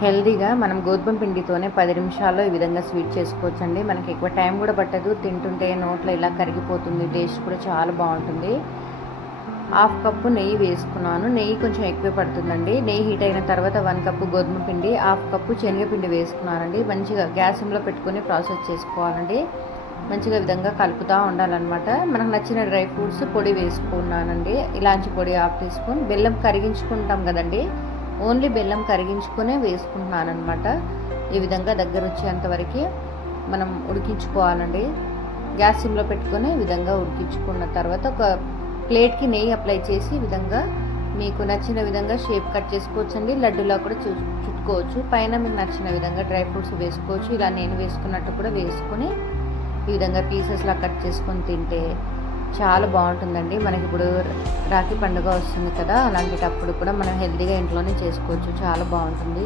హెల్దీగా మనం గోధుమ పిండితోనే 10 నిమిషాల్లో ఈ విధంగా స్వీట్ చేసుకోవచ్చండి. మనకి ఎక్కువ టైం కూడా పట్టదు. తింటుంటే నోట్లో ఇలా కరిగిపోతుంది. టేస్ట్ కూడా చాలా బాగుంటుంది. హాఫ్ కప్పు నెయ్యి వేసుకున్నాను. నెయ్యి కొంచెం ఎక్కువే పడుతుందండి. నెయ్యి హీట్ అయిన తర్వాత 1 కప్పు గోధుమ పిండి, హాఫ్ కప్పు శనగపిండి వేసుకున్నానండి. మంచిగా గ్యాస్ సిమ్లో పెట్టుకొని ప్రాసెస్ చేసుకోవాలండి. మంచిగా విధంగా కలుపుతూ ఉండాలన్నమాట. మనకు నచ్చిన డ్రై ఫ్రూట్స్ పొడి వేసుకున్నానండి. ఇలాంటి పొడి హాఫ్ టీ స్పూన్, బెల్లం కరిగించుకుంటాం కదండి, ఓన్లీ బెల్లం కరిగించుకునే వేసుకుంటున్నాను అనమాట. ఈ విధంగా దగ్గర వచ్చేంతవరకు మనం ఉడికించుకోవాలండి. గ్యాస్ సిమ్లో పెట్టుకొని విధంగా ఉడికించుకున్న తర్వాత ఒక ప్లేట్కి నెయ్యి అప్లై చేసి విధంగా మీకు నచ్చిన విధంగా షేప్ కట్ చేసుకోవచ్చండి. లడ్డూలా కూడా చుట్టుకోవచ్చు. పైన మీకు నచ్చిన విధంగా డ్రై ఫ్రూట్స్ వేసుకోవచ్చు. ఇలా నేను వేసుకున్నట్టు కూడా వేసుకొని ఈ విధంగా పీసెస్లా కట్ చేసుకొని తింటే చాలా బాగుంటుందండి. మనకి ఇప్పుడు రాఖీ పండుగ వస్తుంది కదా, అలాంటప్పుడు కూడా మనం హెల్తీగా ఇంట్లోనే చేసుకోవచ్చు. చాలా బాగుంటుంది.